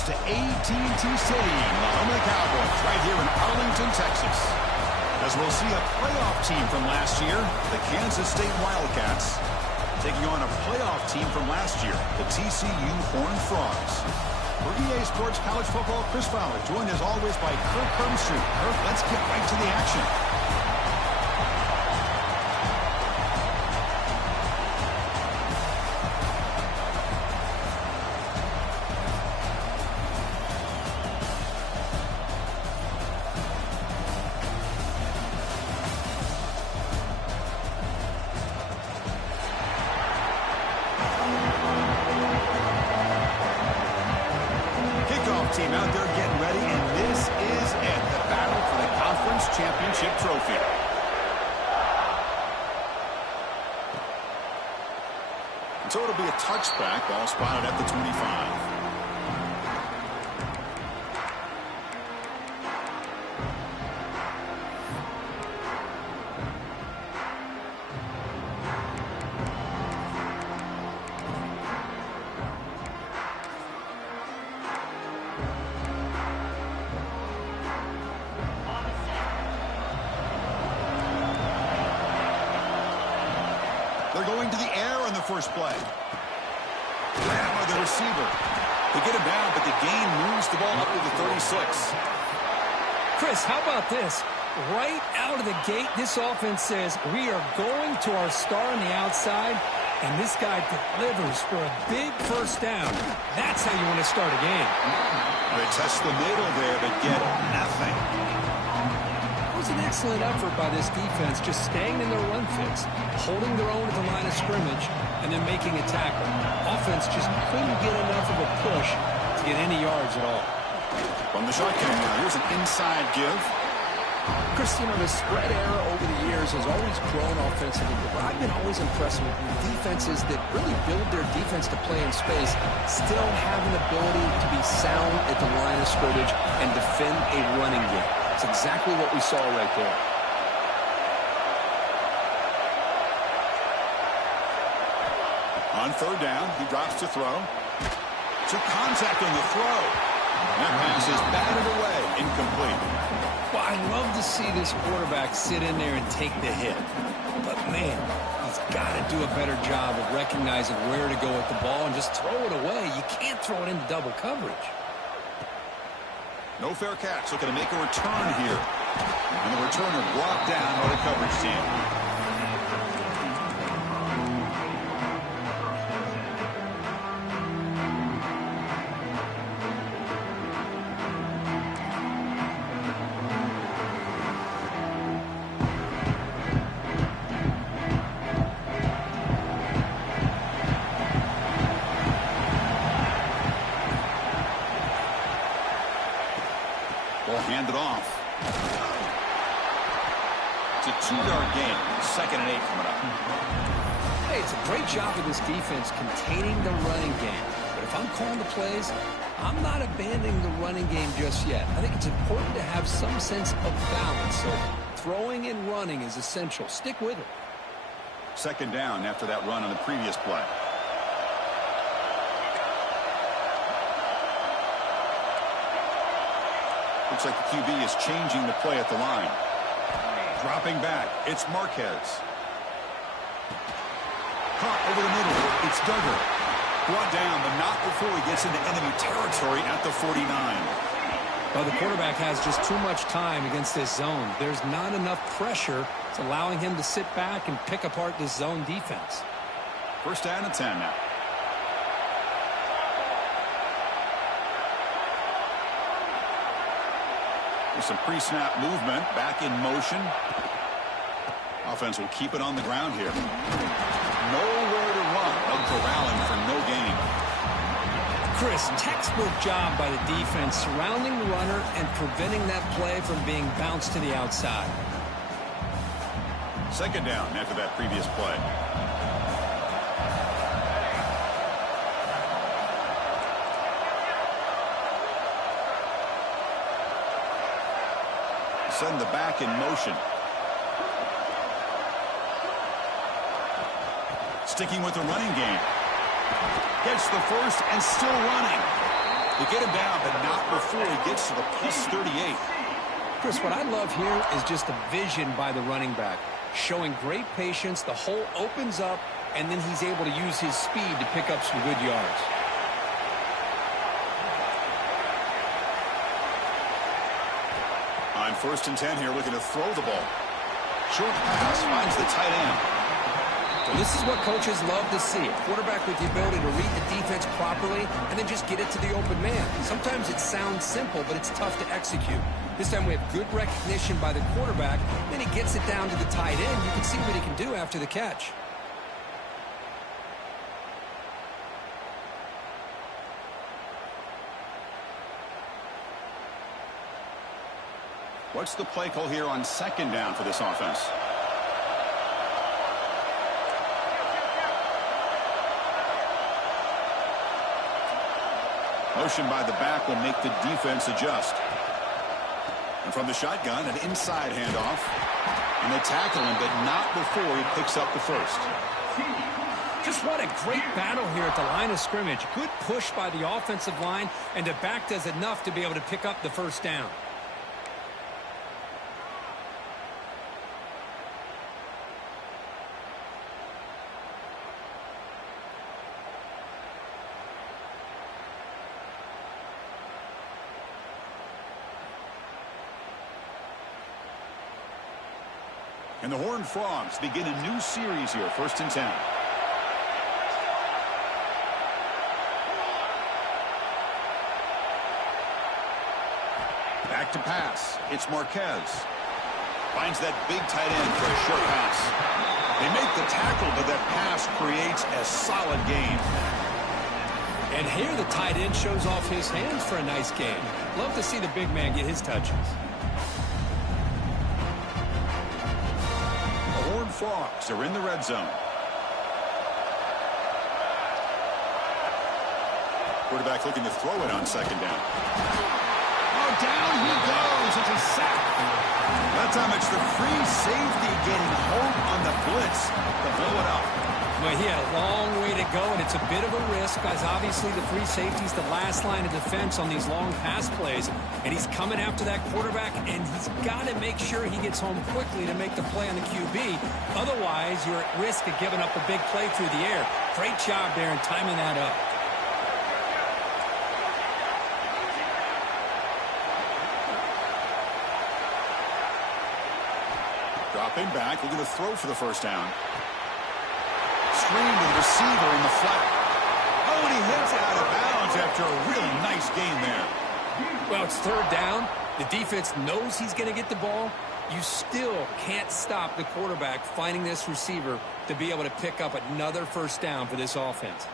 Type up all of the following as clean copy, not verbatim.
march to AT&T Stadium, the home of the Cowboys, right here in Arlington, Texas. As we'll see a playoff team from last year, the Kansas State Wildcats, taking on a playoff team from last year, the TCU Horned Frogs. For EA Sports College Football, Chris Fowler, joined as always by Kirk Hermstreet. Kirk, let's get right to the action. Team out there getting ready, and this is it, the battle for the conference championship trophy. And so it'll be a touchback, ball spotted at the 25. They're going to the air on the first play. Grab by the receiver. They get him down, but the gain moves the ball up to the 36. Chris, how about this? Right out of the gate, this offense says, we are going to our star on the outside, and this guy delivers for a big first down. That's how you want to start a game. They test the middle there, but get nothing. It was an excellent effort by this defense, just staying in their run fits, holding their own at the line of scrimmage, and then making a tackle. Offense just couldn't get enough of a push to get any yards at all. From the shotgun, here's an inside give. Chris, you know, the spread era over the years has always grown offensively, but I've been always impressed with defenses that really build their defense to play in space, still have an ability to be sound at the line of scrimmage and defend a running game. That's exactly what we saw right there. On third down, he drops to throw. Took contact on the throw. That pass is batted away, incomplete. Well, I love to see this quarterback sit in there and take the hit. But, man, he's got to do a better job of recognizing where to go with the ball and just throw it away. You can't throw it into double coverage. No fair catch. Looking to make a return here. And the returner brought down by the coverage team. Handed off. It's a 2-yard gain. 2nd and 8 coming up. Hey, it's a great job of this defense containing the running game. But if I'm calling the plays, I'm not abandoning the running game just yet. I think it's important to have some sense of balance. So throwing and running is essential. Stick with it. 2nd down after that run on the previous play. Looks like the QB is changing the play at the line. Dropping back, it's Marquez. Caught over the middle, it's Duggar. Brought down, but not before he gets into enemy territory at the 49. Well, the quarterback has just too much time against this zone. There's not enough pressure. It's allowing him to sit back and pick apart this zone defense. 1st down and 10 now. Some pre-snap movement, back in motion. Offense will keep it on the ground here. Nowhere to run. No corralling for no gain. Chris, textbook job by the defense surrounding the runner and preventing that play from being bounced to the outside. 2nd down after that previous play. Send the back in motion. Sticking with the running game. Gets the first and still running. They get him down, but not before he gets to the plus 38. Chris, what I love here is just the vision by the running back. Showing great patience, the hole opens up, and then he's able to use his speed to pick up some good yards. On 1st and 10 here, looking to throw the ball. Short pass finds the tight end. Well, this is what coaches love to see. A quarterback with the ability to read the defense properly and then just get it to the open man. Sometimes it sounds simple, but it's tough to execute. This time we have good recognition by the quarterback. Then he gets it down to the tight end. You can see what he can do after the catch. What's the play call here on 2nd down for this offense? Motion by the back will make the defense adjust. And from the shotgun, an inside handoff. And they tackle him, but not before he picks up the first. Just what a great battle here at the line of scrimmage. Good push by the offensive line, and the back does enough to be able to pick up the first down. And the Horned Frogs begin a new series here, 1st and 10. Back to pass. It's Marquez. Finds that big tight end for a short pass. They make the tackle, but that pass creates a solid gain. And here the tight end shows off his hands for a nice gain. Love to see the big man get his touches. Frogs are in the red zone. Quarterback looking to throw it on 2nd down. Oh, down he goes. It's a sack. That time it's the free safety getting home on the blitz to blow it up. Well, he had a long way to go, and it's a bit of a risk, as obviously the free safety's the last line of defense on these long pass plays, and he's coming after that quarterback, and he's got to make sure he gets home quickly to make the play on the QB. Otherwise, you're at risk of giving up a big play through the air. Great job there in timing that up. Dropping back, looking to throw for the first down. Screen to the receiver in the flat. Oh, and he hits out of bounds after a really nice gain there. Well, it's 3rd down. The defense knows he's going to get the ball. You still can't stop the quarterback finding this receiver to be able to pick up another first down for this offense.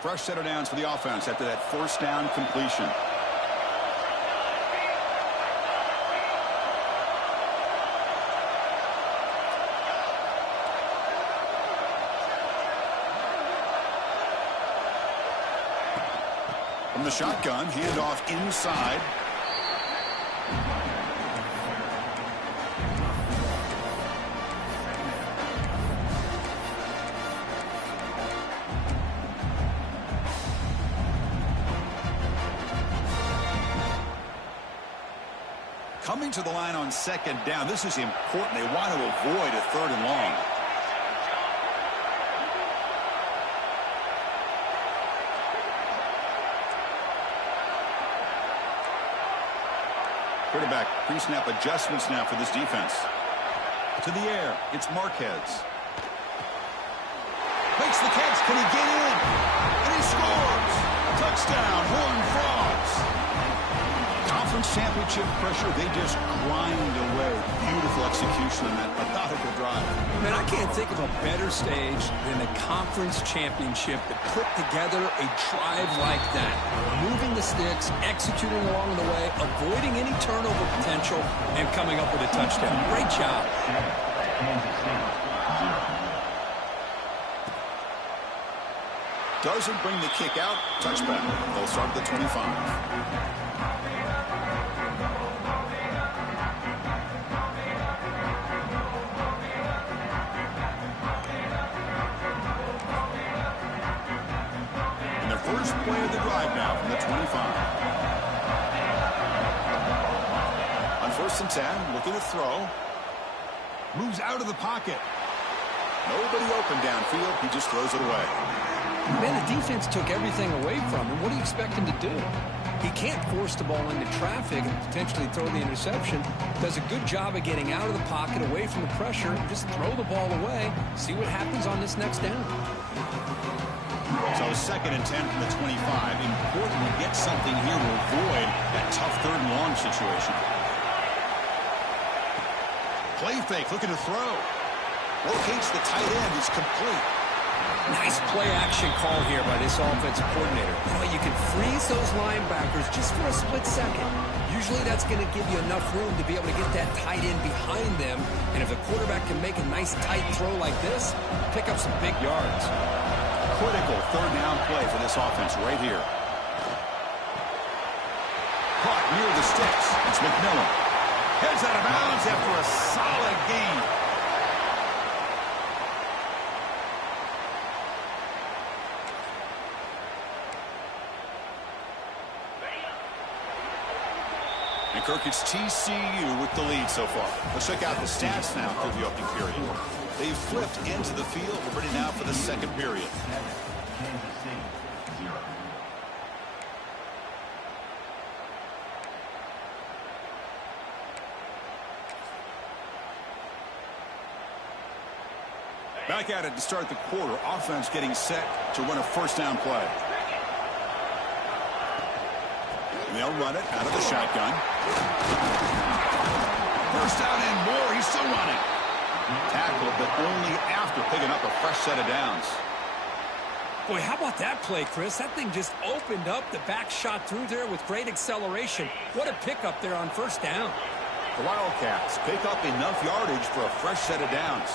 Fresh set of downs for the offense after that 1st down completion. From the shotgun, handoff inside. Coming to the line on 2nd down, this is important. They want to avoid a 3rd and long. Quarterback pre-snap adjustments now for this defense. To the air, it's Marquez. Makes the catch. Can he get in? And he scores. Touchdown, Horned Frogs. Conference championship pressure, they just grind away. Beautiful execution on that methodical drive. Man, I can't think of a better stage than the conference championship to put together a drive like that. Moving the sticks, executing along the way, avoiding any turnover potential, and coming up with a touchdown. Great job. Doesn't bring the kick out. Touchback. They'll start at the 25. First play of the drive now from the 25. On 1st and 10, looking to throw. Moves out of the pocket. Nobody open downfield. He just throws it away. Man, the defense took everything away from him. What do you expect him to do? He can't force the ball into traffic and potentially throw the interception. Does a good job of getting out of the pocket, away from the pressure, and just throw the ball away. See what happens on this next down. So 2nd and 10 from the 25. Important to get something here to avoid that tough 3rd and long situation. Play fake, looking to throw. Locates the tight end. It's complete. Nice play action call here by this offensive coordinator. You know, you can freeze those linebackers just for a split second. Usually that's going to give you enough room to be able to get that tight end behind them. And if the quarterback can make a nice tight throw like this, pick up some big yards. Critical 3rd down play for this offense right here. Caught near the sticks. It's McMillan. Heads out of bounds after a solid gain. And Kirk, it's TCU with the lead so far. Let's check out the stats now through the opening period. They've flipped into the field. We're ready now for the 2nd period. Back at it to start the quarter. Offense getting set to run a 1st down play. And they'll run it out of the shotgun. 1st down and more. He's still running. Tackled, but only after picking up a fresh set of downs. Boy, how about that play, Chris? That thing just opened up. The back shot through there with great acceleration. What a pickup there on 1st down. The Wildcats pick up enough yardage for a fresh set of downs.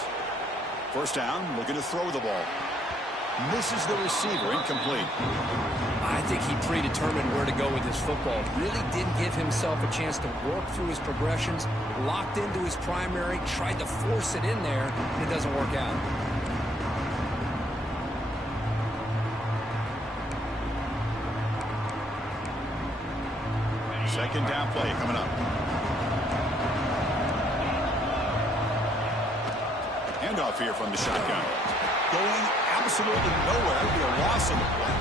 1st down, looking to throw the ball. Misses the receiver, incomplete. I think he predetermined where to go with his football. Really didn't give himself a chance to work through his progressions. Locked into his primary, tried to force it in there, and it doesn't work out. Second down play coming up. Handoff here from the shotgun. Going absolutely nowhere. It'll be a loss on the play.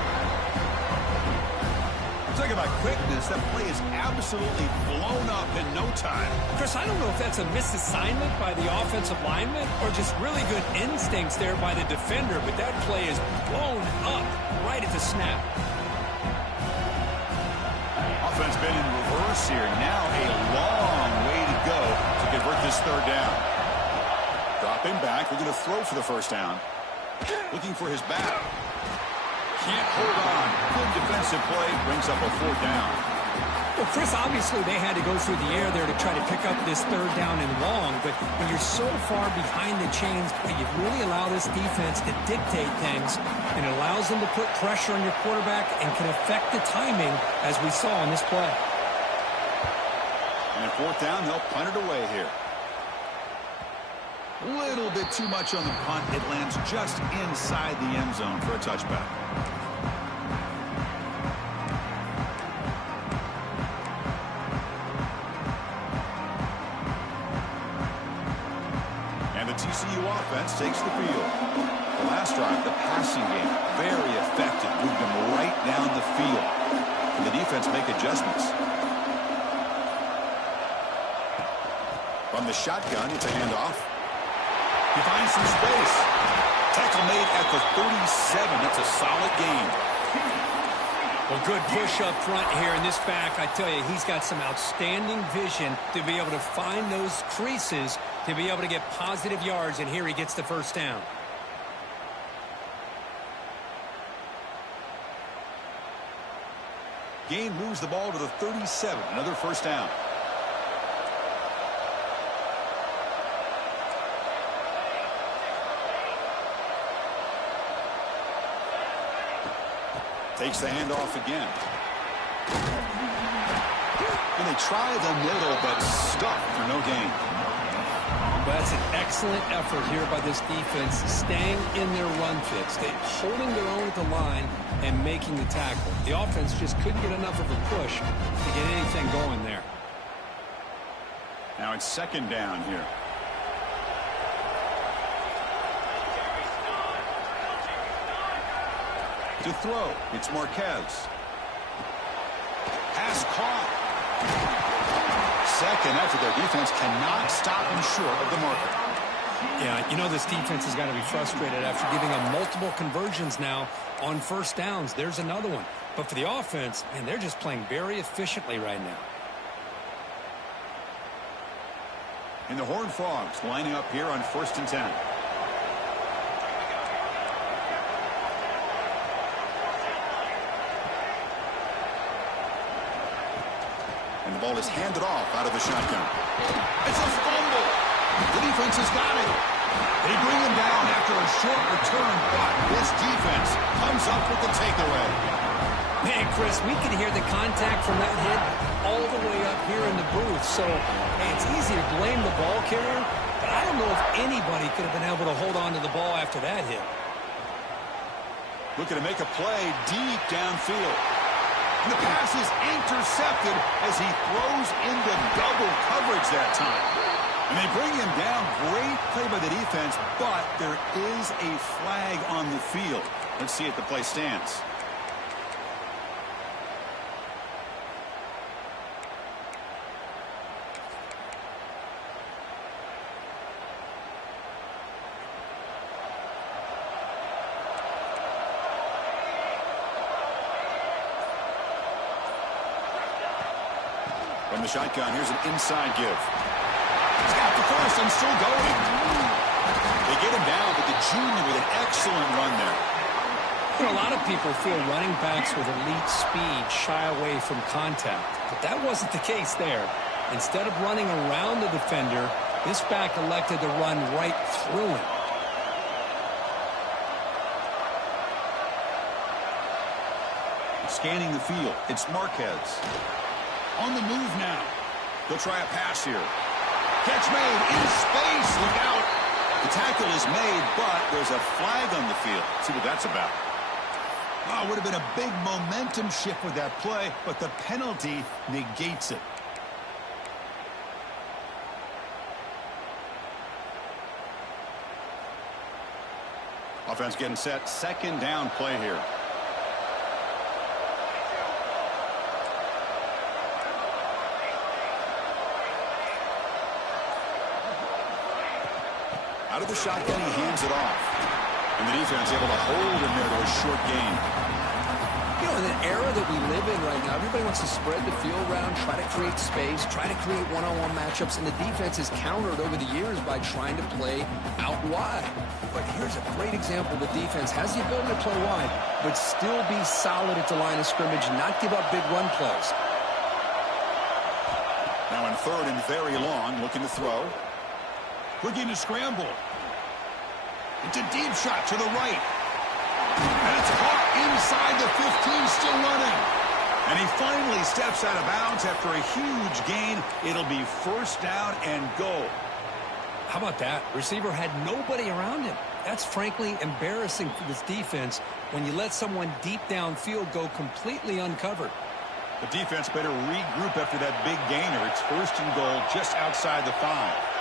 Talking about quickness, that play is absolutely blown up in no time. Chris, I don't know if that's a misassignment by the offensive lineman or just really good instincts there by the defender, but that play is blown up right at the snap. Offense been in reverse here. Now a long way to go to convert this 3rd down. Dropping back. We're going to throw for the 1st down. Looking for his back. Can't hold on. Good defensive play. Brings up a 4th down. Well, Chris, obviously they had to go through the air there to try to pick up this 3rd down and long, but when you're so far behind the chains, you really allow this defense to dictate things, and it allows them to put pressure on your quarterback and can affect the timing, as we saw in this play. And 4th down, they'll punt it away here. A little bit too much on the punt. It lands just inside the end zone for a touchback. And the TCU offense takes the field. The last drive, the passing game, very effective. Moved them right down the field. And the defense make adjustments. From the shotgun, it's a handoff. He finds some space. Tackle made at the 37. That's a solid gain. Well, good push up front here in this back. I tell you, he's got some outstanding vision to be able to find those creases, to be able to get positive yards, and here he gets the 1st down. Gain moves the ball to the 37. Another 1st down. Takes the handoff again. And they try the middle, but stuck for no gain. Well, that's an excellent effort here by this defense, staying in their run fit, holding their own at the line and making the tackle. The offense just couldn't get enough of a push to get anything going there. Now it's second down here. To throw, it's Marquez. Pass caught. Second after their defense cannot stop him short of the marker. Yeah, you know this defense has got to be frustrated after giving them multiple conversions now on first downs. There's another one. But for the offense, man, they're just playing very efficiently right now. And the Horned Frogs lining up here on 1st and 10. And the ball is handed off out of the shotgun. It's a fumble. The defense has got it. They bring him down after a short return, but this defense comes up with the takeaway. Man, Chris, we can hear the contact from that hit all the way up here in the booth. So, hey, it's easy to blame the ball carrier, but I don't know if anybody could have been able to hold on to the ball after that hit. Looking to make a play deep downfield. And the pass is intercepted as he throws into double coverage that time. And they bring him down. Great play by the defense, but there is a flag on the field. Let's see if the play stands. From the shotgun, here's an inside give. He's got the first and still going. They get him down, but the junior with an excellent run there. You know, a lot of people feel running backs with elite speed shy away from contact, but that wasn't the case there. Instead of running around the defender, this back elected to run right through him. Scanning the field, it's Marquez. On the move now. They'll try a pass here. Catch made in space. Look out. The tackle is made, but there's a flag on the field. See what that's about. Oh, it would have been a big momentum shift with that play, but the penalty negates it. Offense getting set. Second down play here. Out of the shotgun, he hands it off. And the defense able to hold him there to a short gain. You know, in an era that we live in right now, everybody wants to spread the field around, try to create space, try to create one-on-one matchups, and the defense is countered over the years by trying to play out wide. But here's a great example. The defense has the ability to play wide, but still be solid at the line of scrimmage, not give up big run plays. Now in third and very long, looking to throw. Looking to scramble. It's a deep shot to the right. And it's caught inside the 15, still running. And he finally steps out of bounds after a huge gain. It'll be first down and goal. How about that? Receiver had nobody around him. That's frankly embarrassing for this defense when you let someone deep downfield go completely uncovered. The defense better regroup after that big gainer. It's first and goal just outside the 5.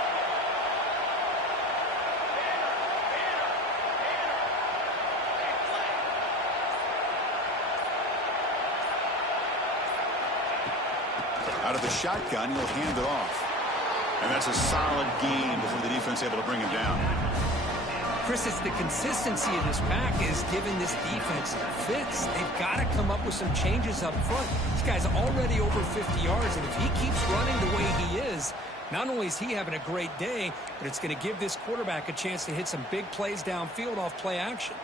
Out of the shotgun, he'll hand it off. And that's a solid gain before the defense able to bring him down. Chris, it's the consistency of this pack is giving this defense fits. They've got to come up with some changes up front. This guy's already over 50 yards, and if he keeps running the way he is, not only is he having a great day, but it's going to give this quarterback a chance to hit some big plays downfield off play action.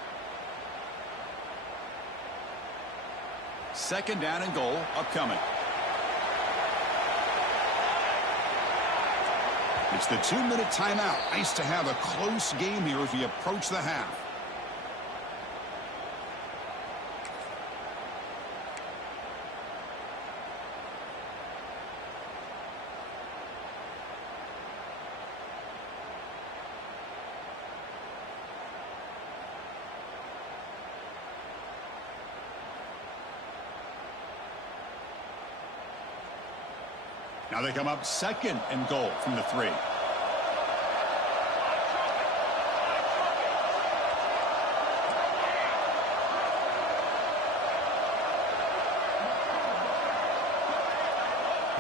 Second down and goal upcoming. It's the 2-minute timeout. Nice to have a close game here as we approach the half. Now they come up 2nd and goal from the 3.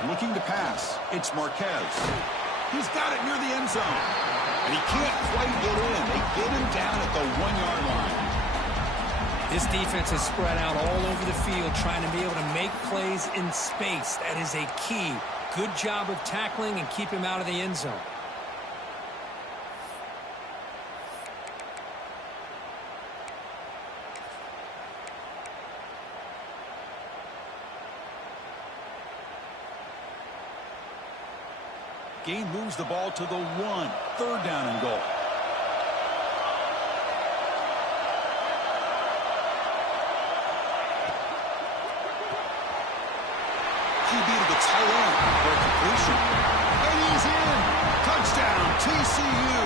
Looking to pass. It's Marquez. He's got it near the end zone. And he can't quite get in. They get him down at the 1-yard line. This defense is spread out all over the field trying to be able to make plays in space. That is a key. Good job of tackling and keep him out of the end zone. Gain moves the ball to the 1. 3rd down and goal. QB to the tight end for completion. And he's in. Touchdown, TCU.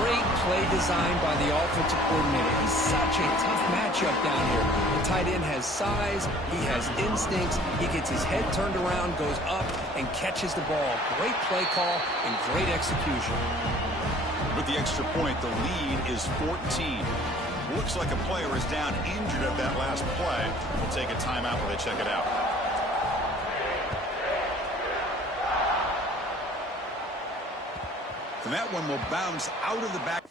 Great play design by the offensive coordinator. He's such a tough matchup down here. The tight end has size, he has instincts, he gets his head turned around, goes up, and catches the ball. Great play call and great execution. With the extra point, the lead is 14. Looks like a player is down injured at that last play. We'll take a timeout while they check it out. And that one will bounce out of the back.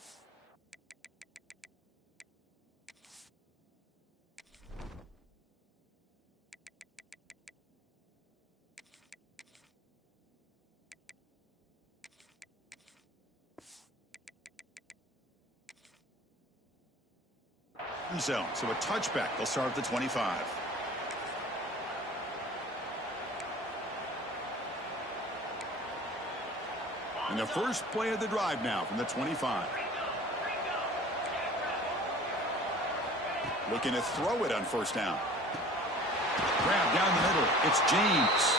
Zone, so a touchback. They'll start at the 25. And the first play of the drive now from the 25. Looking to throw it on 1st down. Grab down the middle. It's James.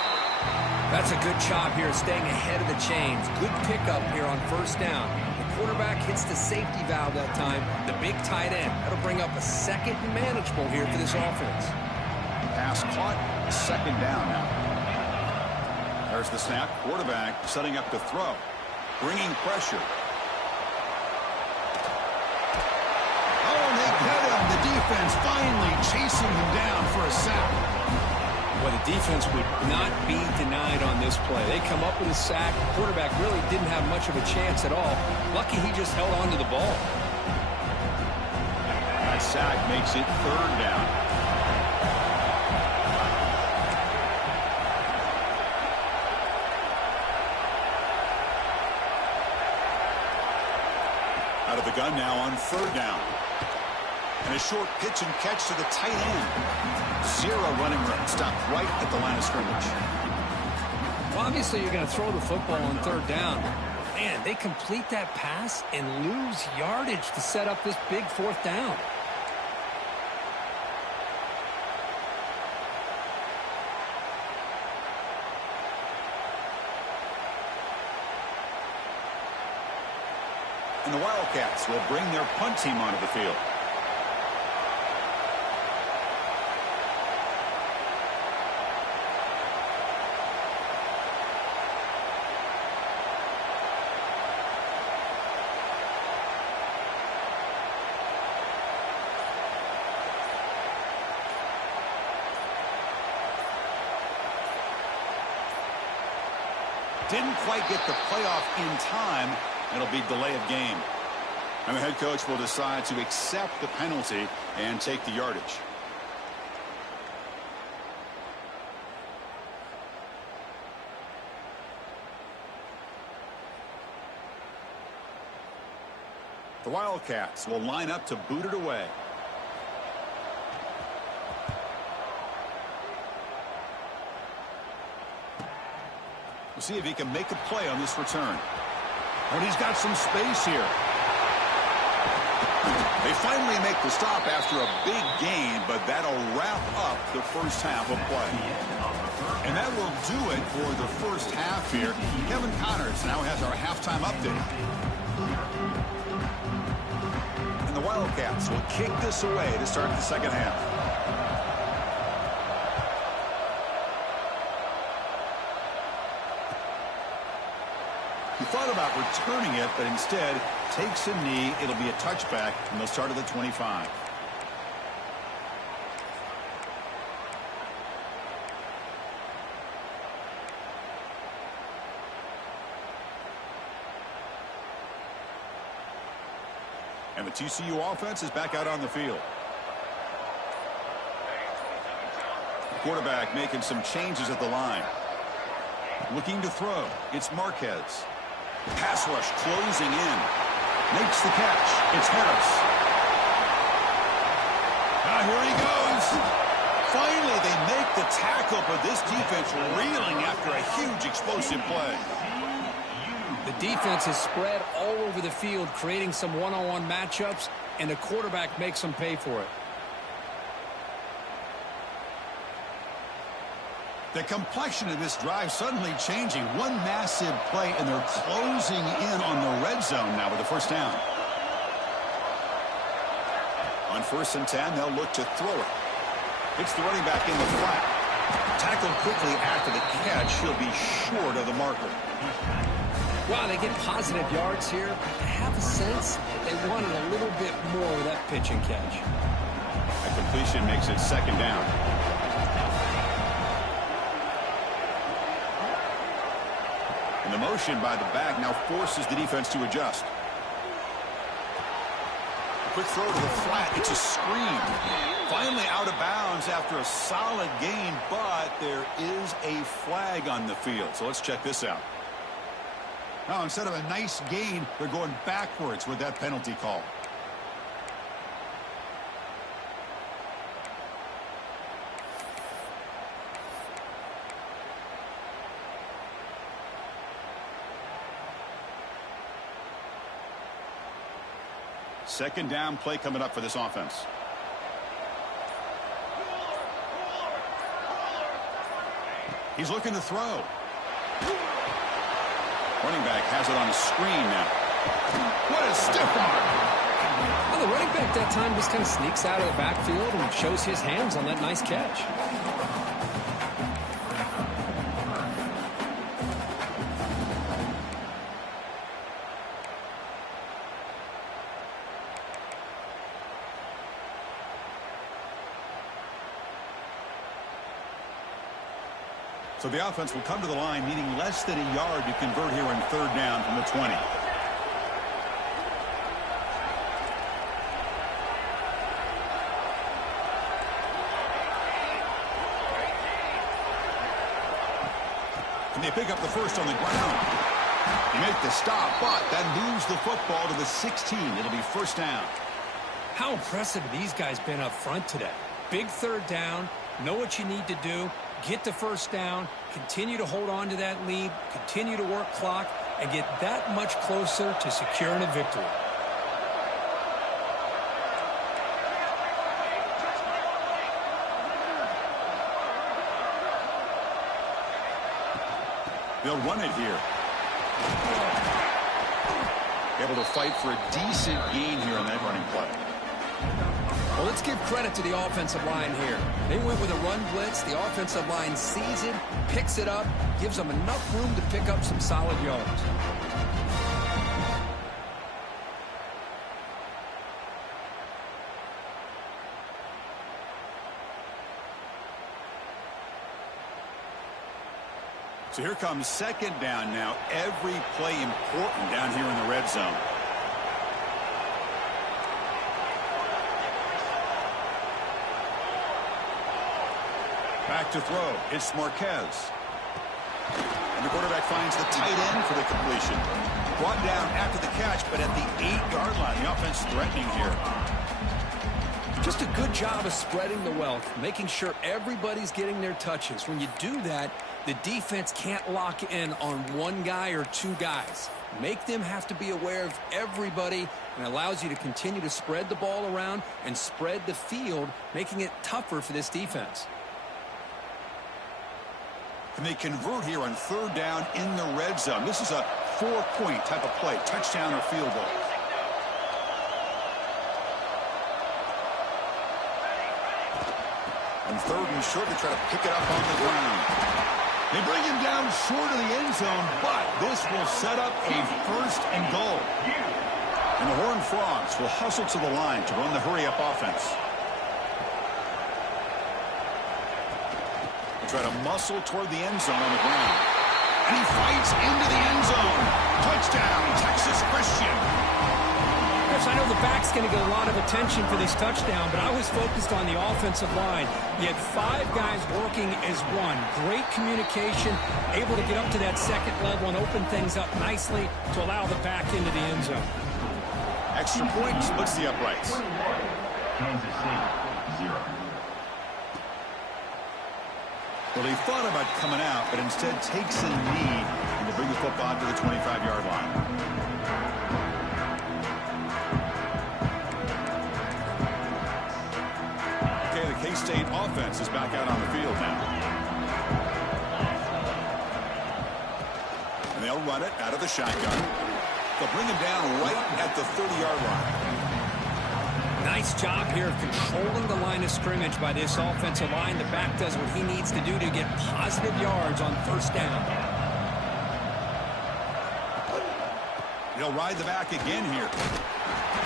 That's a good job here, staying ahead of the chains. Good pickup here on 1st down. The quarterback hits the safety valve that time. The big tight end. That'll bring up a 2nd and manageable here for this offense. Pass caught. 2nd down now. There's the snap. Quarterback setting up to throw. Bringing pressure. Oh, and they get him. The defense finally chasing him down for a sack. Well, the defense would not be denied on this play. They come up with a sack. The quarterback really didn't have much of a chance at all. Lucky he just held on to the ball. That sack makes it 3rd down. Out of the gun now on 3rd down. And a short pitch and catch to the tight end. 0 running room. Stopped right at the line of scrimmage. Well, obviously, you're going to throw the football on 3rd down. Man, they complete that pass and lose yardage to set up this big 4th down. And the Wildcats will bring their punt team onto the field. Didn't quite get the playoff in time. It'll be delay of game. And the head coach will decide to accept the penalty and take the yardage. The Wildcats will line up to boot it away. We'll see if he can make a play on this return. And he's got some space here. They finally make the stop after a big gain, but that'll wrap up the first half of play. And that will do it for the first half here. Kevin Connors now has our halftime update. And the Wildcats will kick this away to start the second half. returning it, but instead takes a knee. It'll be a touchback, and they'll start at the 25. And the TCU offense is back out on the field. The quarterback making some changes at the line. Looking to throw. It's Marquez. Pass rush closing in. Makes the catch. It's Harris. Now here he goes. Finally, they make the tackle, but this defense reeling after a huge explosive play. The defense is spread all over the field, creating some one-on-one matchups, and the quarterback makes them pay for it. The complexion of this drive suddenly changing. One massive play, and they're closing in on the red zone now with the first down. On 1st and 10, they'll look to throw it. It's the running back in the flat. Tackled quickly after the catch. He'll be short of the marker. Wow, they get positive yards here. I have a sense that they wanted a little bit more with that pitch and catch. A completion makes it 2nd down. And the motion by the back now forces the defense to adjust. A quick throw to the flat. It's a screen. Finally out of bounds after a solid gain, but there is a flag on the field. So let's check this out. Now, instead of a nice gain, they're going backwards with that penalty call. Second down play coming up for this offense. He's looking to throw. Running back has it on a screen now. What a stiff arm. Well, the running back that time just kind of sneaks out of the backfield and shows his hands on that nice catch. So the offense will come to the line needing less than a yard to convert here on 3rd down from the 20. And they pick up the first on the ground. They make the stop, but then lose the football to the 16. It'll be 1st down. How impressive have these guys been up front today? Big 3rd down. Know what you need to do. Get the 1st down, continue to hold on to that lead, continue to work clock, and get that much closer to securing a victory. They'll run it here. Able to fight for a decent gain here on that running play. Well, let's give credit to the offensive line here. They went with a run blitz. The offensive line sees it, picks it up, gives them enough room to pick up some solid yards. So here comes 2nd down now. Every play important down here in the red zone. Back to throw. It's Marquez. And the quarterback finds the tight end for the completion. Brought down after the catch, but at the 8-yard line. The offense threatening here. Just a good job of spreading the wealth, making sure everybody's getting their touches. When you do that, the defense can't lock in on one guy or two guys. Make them have to be aware of everybody, and allows you to continue to spread the ball around and spread the field, making it tougher for this defense. And they convert here on 3rd down in the red zone. This is a 4-point type of play, touchdown or field goal. And 3rd and short to try to pick it up on the ground. They bring him down short of the end zone, but this will set up a 1st and goal. And the Horned Frogs will hustle to the line to run the hurry-up offense. They try to muscle toward the end zone on the ground. And he fights into the end zone. Touchdown, Texas Christian. I know the back's going to get a lot of attention for this touchdown, but I was focused on the offensive line. You had 5 guys working as one. Great communication, able to get up to that second level and open things up nicely to allow the back into the end zone. Extra point splits the uprights. Kansas City, 0. Well, he thought about coming out, but instead takes a knee and to bring the football to the 25-yard line. K-State offense is back out on the field now. And they'll run it out of the shotgun. They'll bring him down right at the 30-yard line. Nice job here of controlling the line of scrimmage by this offensive line. The back does what he needs to do to get positive yards on 1st down. They'll ride the back again here.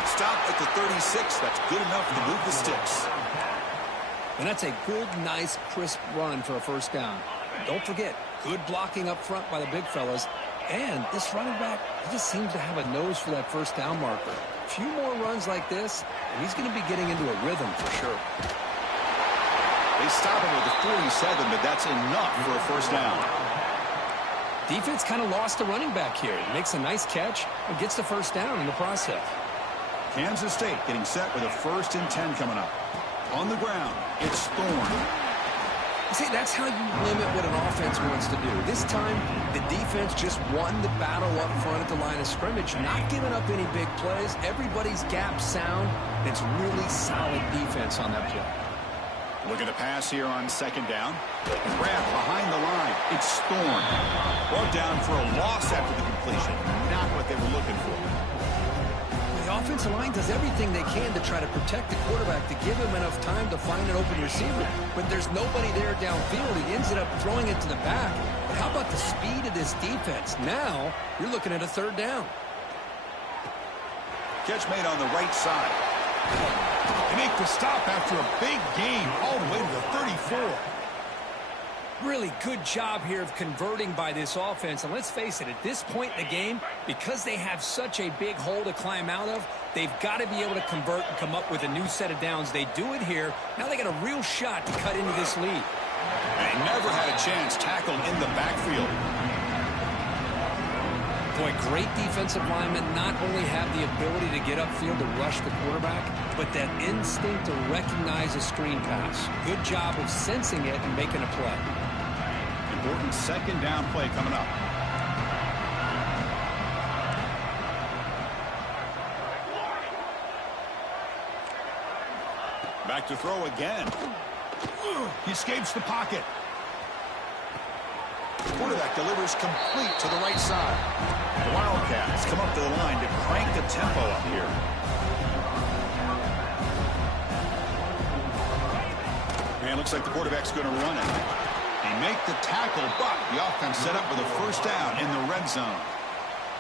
Stop at the 36. That's good enough to move the sticks. And that's a good, nice, crisp run for a 1st down. Don't forget, good blocking up front by the big fellas. And this running back, he just seems to have a nose for that 1st down marker. A few more runs like this, and he's going to be getting into a rhythm for sure. They stop him with the 47, but that's enough for a 1st down. Defense kind of lost a running back here. He makes a nice catch and gets the 1st down in the process. Kansas State getting set with a 1st and 10 coming up. On the ground, it's Thorne. See, that's how you limit what an offense wants to do. This time, the defense just won the battle up front at the line of scrimmage, not giving up any big plays. Everybody's gap sound. It's really solid defense on that play. Looking to pass here on 2nd down. Grab behind the line. It's Thorne. Brought down for a loss after the completion. Not what they were looking for. The offensive line does everything they can to try to protect the quarterback to give him enough time to find an open receiver. But there's nobody there downfield. He ends up throwing it to the back. But how about the speed of this defense? Now, you're looking at a 3rd down. Catch made on the right side. They make the stop after a big gain all the way to the 34. Really good job here of converting by this offense. And let's face it, at this point in the game, because they have such a big hole to climb out of, they've got to be able to convert and come up with a new set of downs. They do it here. Now they got a real shot to cut into this lead. They never had a chance tackled in the backfield. Boy, great defensive linemen not only have the ability to get upfield to rush the quarterback, but that instinct to recognize a screen pass. Good job of sensing it and making a play. Important 2nd down play coming up. Back to throw again. He escapes the pocket. Quarterback delivers complete to the right side. The Wildcats come up to the line to crank the tempo up here. And looks like the quarterback's going to run it. They make the tackle, but the offense set up with a 1st down in the red zone.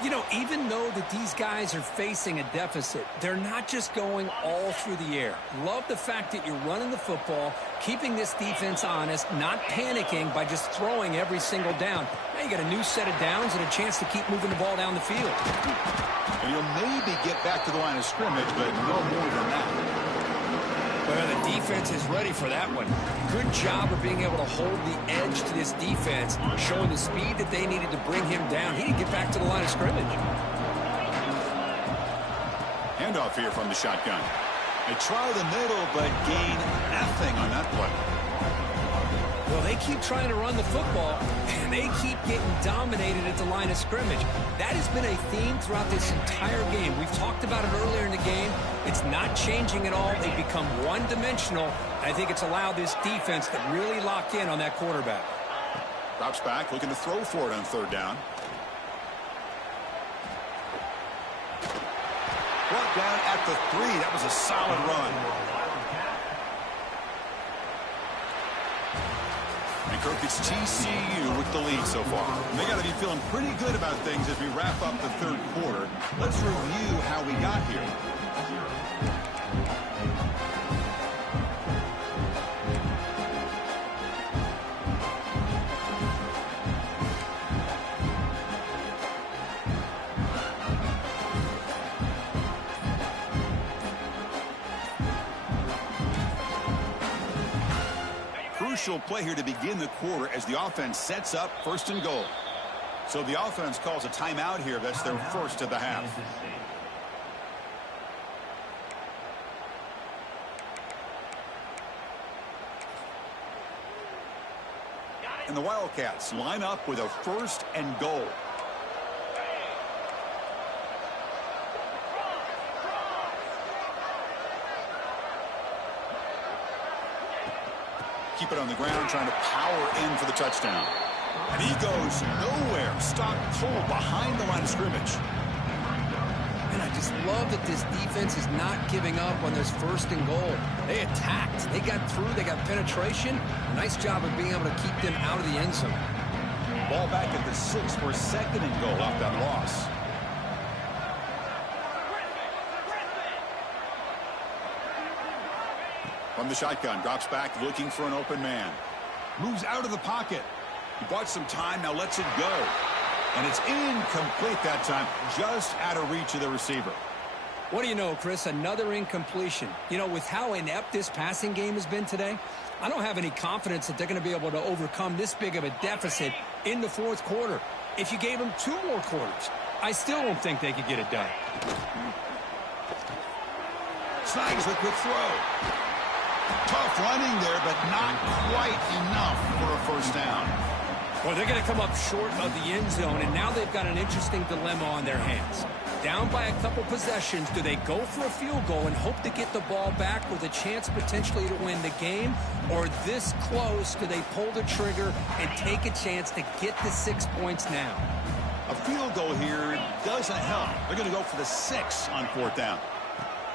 You know, even though that these guys are facing a deficit, they're not just going all through the air. Love the fact that you're running the football, keeping this defense honest, not panicking by just throwing every single down. Now you got a new set of downs and a chance to keep moving the ball down the field. And you'll maybe get back to the line of scrimmage, but no more than that. Well, the defense is ready for that one. Good job of being able to hold the edge to this defense, showing the speed that they needed to bring him down. He didn't get back to the line of scrimmage. Handoff here from the shotgun. They try the middle, but gain nothing on that play. Well, they keep trying to run the football, and they keep getting dominated at the line of scrimmage. That has been a theme throughout this entire game. We've talked about it earlier in the game. It's not changing at all. They've become one-dimensional. I think it's allowed this defense to really lock in on that quarterback. Drops back, looking to throw for it on 3rd down. Brought down at the 3. That was a solid run. And Kirk, it's TCU with the lead so far. They got to be feeling pretty good about things as we wrap up the third quarter. Let's review how we got here. Crucial play here to begin the quarter as the offense sets up first and goal. So the offense calls a timeout here. That's their first of the half. And the Wildcats line up with a first and goal. Keep it on the ground, trying to power in for the touchdown. And he goes nowhere. Stopped cold behind the line of scrimmage. And I just love that this defense is not giving up on this first and goal. They attacked. They got through. They got penetration. Nice job of being able to keep them out of the end zone. Ball back at the 6 for second and goal off that loss. From the shotgun, drops back, looking for an open man. Moves out of the pocket. He bought some time, now lets it go. And it's incomplete that time, just out of reach of the receiver. What do you know, Chris? Another incompletion. You know, with how inept this passing game has been today, I don't have any confidence that they're going to be able to overcome this big of a deficit in the fourth quarter. If you gave them 2 more quarters, I still don't think they could get it done. Snags the quick throw. Tough running there, but not quite enough for a first down. Well, they're going to come up short of the end zone, and now they've got an interesting dilemma on their hands. Down by a couple possessions, do they go for a field goal and hope to get the ball back with a chance potentially to win the game? Or this close, do they pull the trigger and take a chance to get the 6 points now? A field goal here doesn't help. They're going to go for the 6 on 4th down.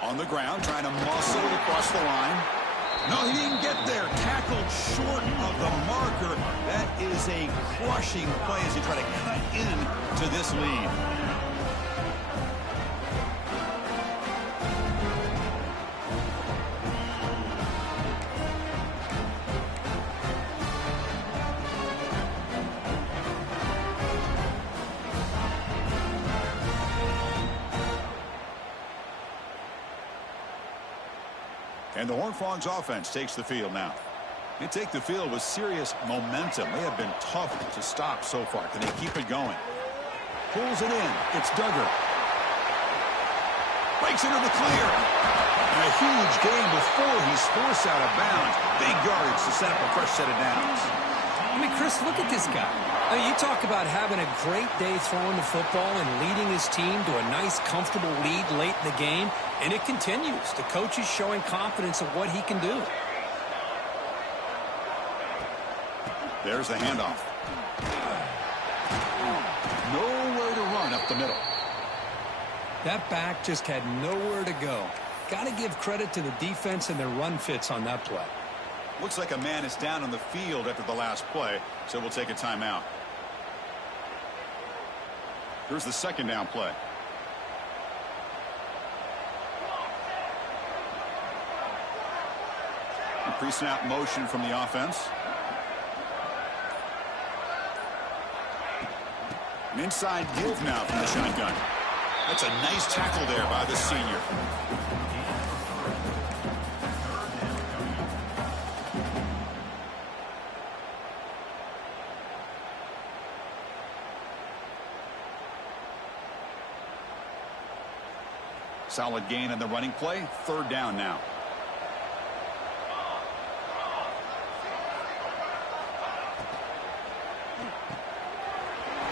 On the ground, trying to muscle it across the line. No, he didn't get there. Tackled short of the marker. That is a crushing play as he try to cut into this lead. And the Horned Frogs offense takes the field now. They take the field with serious momentum. They have been tough to stop so far. Can they keep it going? Pulls it in. It's Duggar. Breaks into the clear. And a huge gain before he's forced out of bounds. Big yards to set up a fresh set of downs. I mean, Chris, look at this guy. I mean, you talk about having a great day throwing the football and leading his team to a nice, comfortable lead late in the game, and it continues. The coach is showing confidence of what he can do. There's the handoff. Nowhere to run up the middle. That back just had nowhere to go. Got to give credit to the defense and their run fits on that play. Looks like a man is down on the field after the last play, so we'll take a timeout. Here's the second down play. Pre-snap motion from the offense. An inside give now from the shotgun. That's a nice tackle there by the senior. Solid gain on the running play. 3rd down now.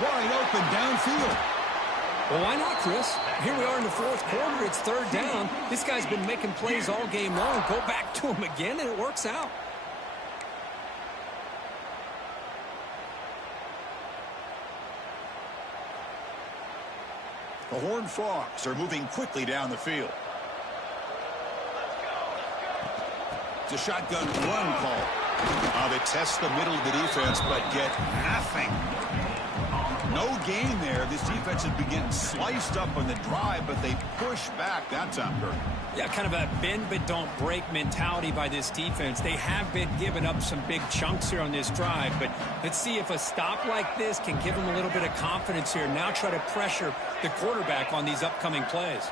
Wide open downfield. Well, why not, Chris? Here we are in the 4th quarter. It's 3rd down. This guy's been making plays all game long. Go back to him again, and it works out. The Horned Frogs are moving quickly down the field. It's a shotgun run call. They test the middle of the defense, but get nothing. No gain there. This defense has been getting sliced up on the drive, but they push back that time, Kirk. Yeah, kind of a bend but don't break mentality by this defense. They have been giving up some big chunks here on this drive, but let's see if a stop like this can give them a little bit of confidence here. Now try to pressure the quarterback on these upcoming plays.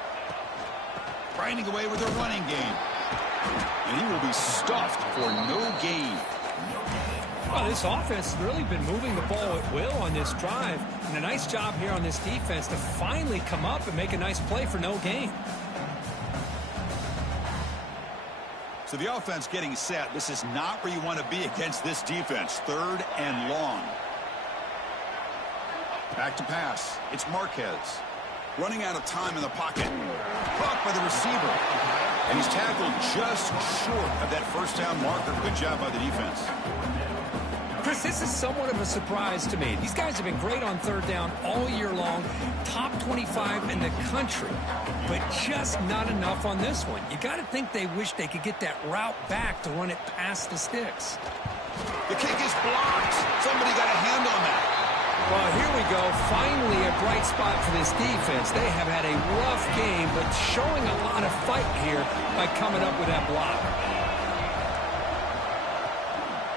Grinding away with their running game. And he will be stuffed for no gain. Well, this offense has really been moving the ball at will on this drive. And a nice job here on this defense to finally come up and make a nice play for no gain. So the offense getting set. This is not where you want to be against this defense. 3rd and long. Back to pass. It's Marquez. Running out of time in the pocket. Caught by the receiver. And he's tackled just short of that first down marker. Good job by the defense. Chris, this is somewhat of a surprise to me. These guys have been great on 3rd down all year long, top 25 in the country, but just not enough on this one. You got to think they wish they could get that route back to run it past the sticks. The kick is blocked. Somebody got a hand on that. Well, here we go. Finally a bright spot for this defense. They have had a rough game, but showing a lot of fight here by coming up with that block.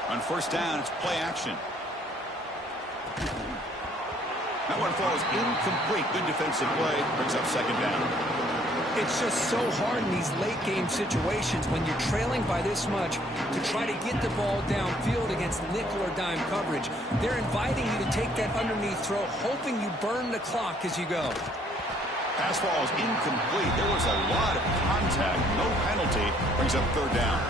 On 1st down, it's play action. That one falls incomplete. Good defensive play. Brings up 2nd down. It's just so hard in these late-game situations when you're trailing by this much to try to get the ball downfield against nickel or dime coverage. They're inviting you to take that underneath throw, hoping you burn the clock as you go. Pass falls incomplete. There was a lot of contact. No penalty. Brings up 3rd down.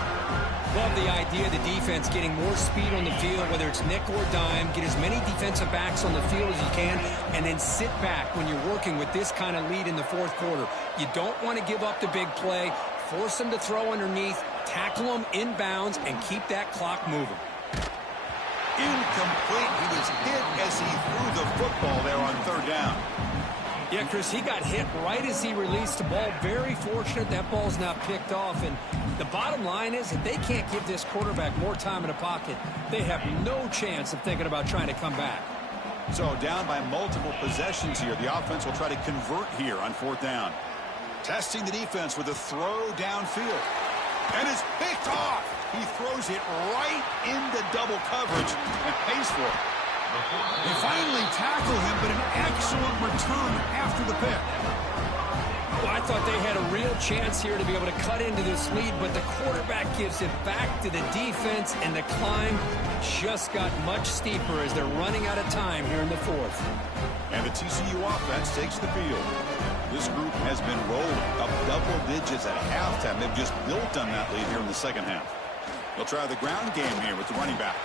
Love the idea of the defense getting more speed on the field, whether it's nickel or dime. Get as many defensive backs on the field as you can, and then sit back when you're working with this kind of lead in the 4th quarter. You don't want to give up the big play. Force them to throw underneath, tackle them inbounds, and keep that clock moving. Incomplete. He was hit as he threw the football there on 3rd down. Yeah, Chris, he got hit right as he released the ball. Very fortunate that ball's not picked off. And the bottom line is that they can't give this quarterback more time in the pocket. They have no chance of thinking about trying to come back. So down by multiple possessions here. The offense will try to convert here on 4th down. Testing the defense with a throw downfield. And it's picked off. He throws it right into double coverage and pays for it. They finally tackle him, but an excellent return after the pick. Well, I thought they had a real chance here to be able to cut into this lead, but the quarterback gives it back to the defense, and the climb just got much steeper as they're running out of time here in the 4th. And the TCU offense takes the field. This group has been rolling up double digits at halftime. They've just built on that lead here in the 2nd half. They'll try the ground game here with the running back.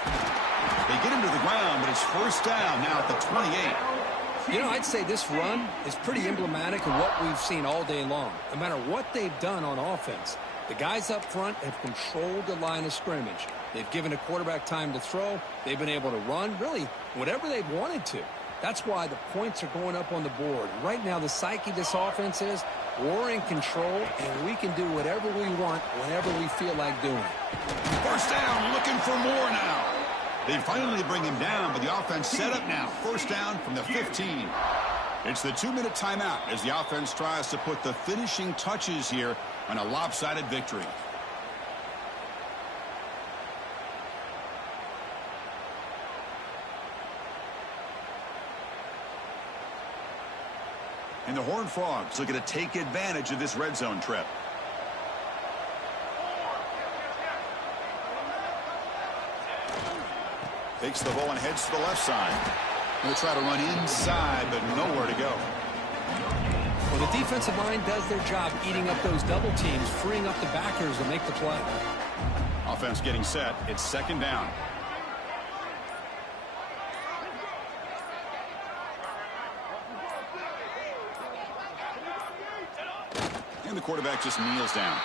They get him to the ground, but it's 1st down now at the 28. You know, I'd say this run is pretty emblematic of what we've seen all day long. No matter what they've done on offense, the guys up front have controlled the line of scrimmage. They've given the quarterback time to throw. They've been able to run, really, whatever they've wanted to. That's why the points are going up on the board. Right now, the psyche of this offense is we're in control, and we can do whatever we want whenever we feel like doing it. 1st down, looking for more now. They finally bring him down, but the offense set up now. 1st down from the 15. It's the 2-minute timeout as the offense tries to put the finishing touches here on a lopsided victory. And the Horned Frogs looking to take advantage of this red zone trip. Takes the ball and heads to the left side. Going to try to run inside, but nowhere to go. Well, the defensive line does their job eating up those double teams, freeing up the backers to make the play. Offense getting set. It's 2nd down. And the quarterback just kneels down.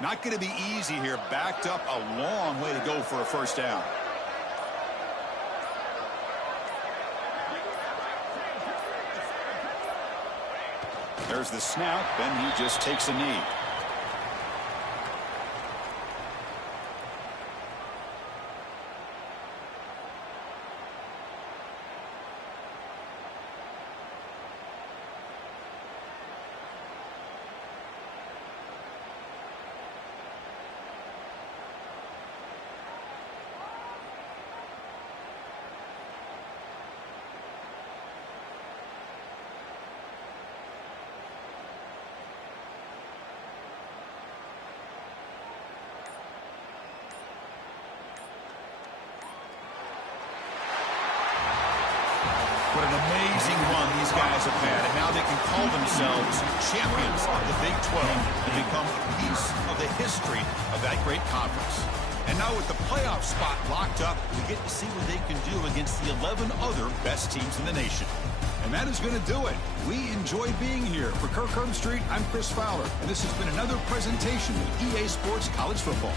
Not going to be easy here. Backed up a long way to go for a first down. There's the snap, and he just takes a knee. What an amazing run these guys have had, and now they can call themselves champions of the Big 12 and become a piece of the history of that great conference. And now with the playoff spot locked up, we get to see what they can do against the 11 other best teams in the nation. And that is going to do it. We enjoy being here. For Kirk Street, I'm Chris Fowler, and this has been another presentation of EA Sports College Football.